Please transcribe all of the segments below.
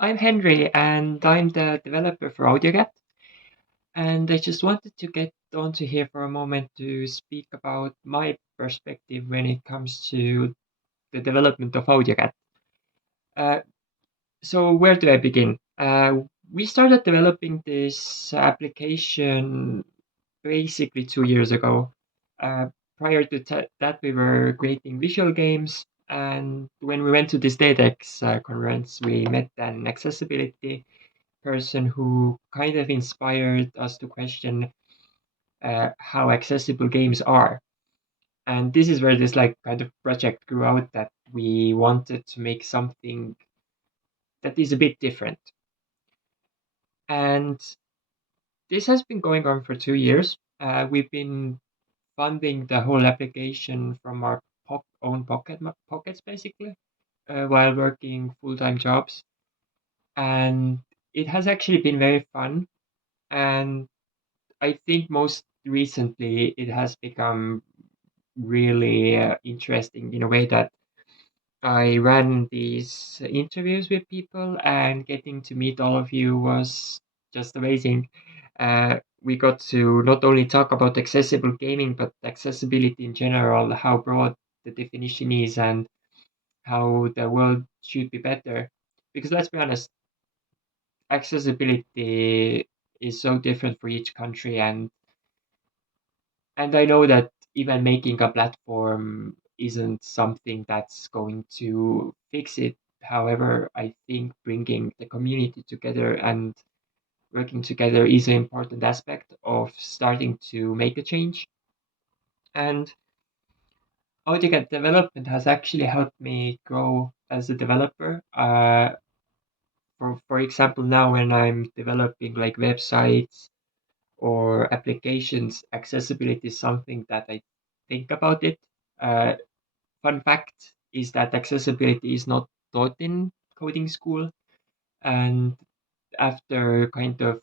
I'm Henry and I'm the developer for AudioCat. And I just wanted to get onto here for a moment to speak about my perspective when it comes to the development of AudioCat. Uh, so, where do I begin? We started developing this application basically 2 years ago. Uh, Prior to that, we were creating visual games. And when we went to this DEDX conference, we met an accessibility person who kind of inspired us to question how accessible games are. And this is where this like kind of project grew out that we wanted to make something that is a bit different. And this has been going on for 2 years. We've been funding the whole application from our own pockets, basically, while working full-time jobs. And it has actually been very fun. And I think most recently it has become really interesting in a way that I ran these interviews with people, and getting to meet all of you was just amazing. We got to not only talk about accessible gaming, but accessibility in general, how broad the definition is, and how the world should be better. Because let's be honest, accessibility is so different for each country, and I know that even making a platform isn't something that's going to fix it. However, I think bringing the community together and working together is an important aspect of starting to make a change. And AutoCAD development has actually helped me grow as a developer. For example, now when I'm developing like websites or applications, accessibility is something that I think about it. Uh, Fun fact is that accessibility is not taught in coding school. And after kind of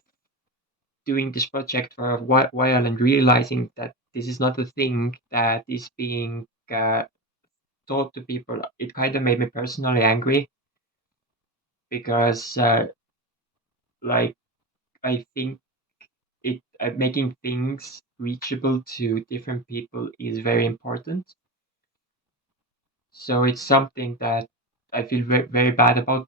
doing this project for a while and realizing that this is not a thing that is being taught to people, it kind of made me personally angry because, like, I think it making things reachable to different people is very important. So it's something that I feel very bad about,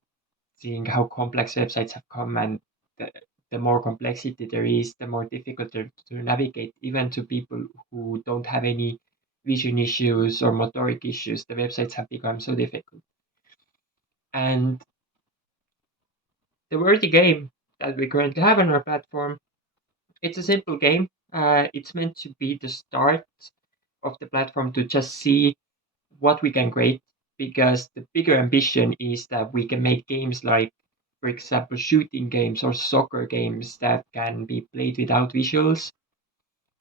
seeing how complex websites have come, and the, the more complexity there is, the more difficult to navigate, even to people who don't have any vision issues or motoric issues. The websites have become so difficult. And the worthy game that we currently have on our platform, it's a simple game. It's meant to be the start of the platform to just see what we can create, because the bigger ambition is that we can make games like, for example, shooting games or soccer games that can be played without visuals.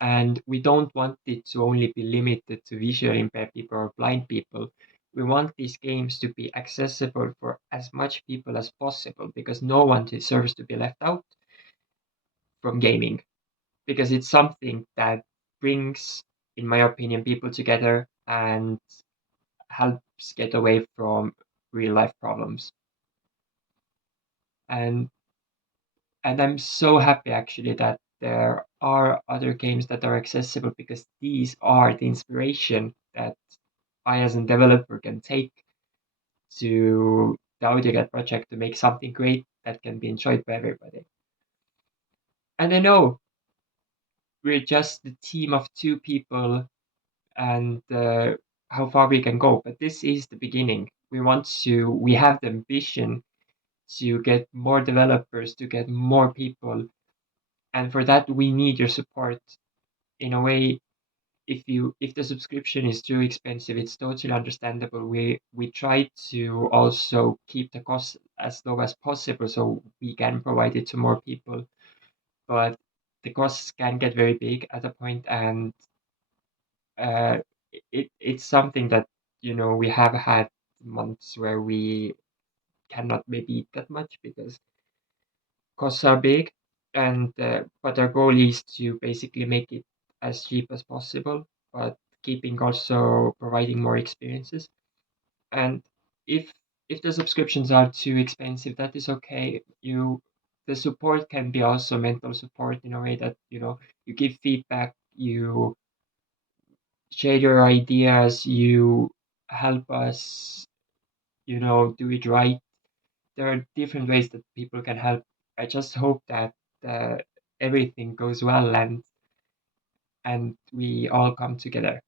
And we don't want it to only be limited to visually impaired people or blind people. We want these games to be accessible for as much people as possible, because no one deserves to be left out from gaming, because it's something that brings, in my opinion, people together and helps get away from real life problems. And I'm so happy actually that there are other games that are accessible, because these are the inspiration that I as a developer can take to the AudioCat project to make something great that can be enjoyed by everybody. And I know we're just the team of two people, and how far we can go, but this is the beginning. We have the ambition to get more developers, to get more people. And for that, we need your support. In a way, if the subscription is too expensive, it's totally understandable. We try to also keep the cost as low as possible so we can provide it to more people. But the costs can get very big at a point, and uh, it's something that, we have had months where we cannot maybe eat that much because costs are big, and but our goal is to basically make it as cheap as possible, but keeping also providing more experiences. And if if the subscriptions are too expensive, that is okay. The support can be also mental support in a way that, you give feedback, you share your ideas, you help us, do it right. There are different ways that people can help. I just hope that uh, everything goes well and we all come together.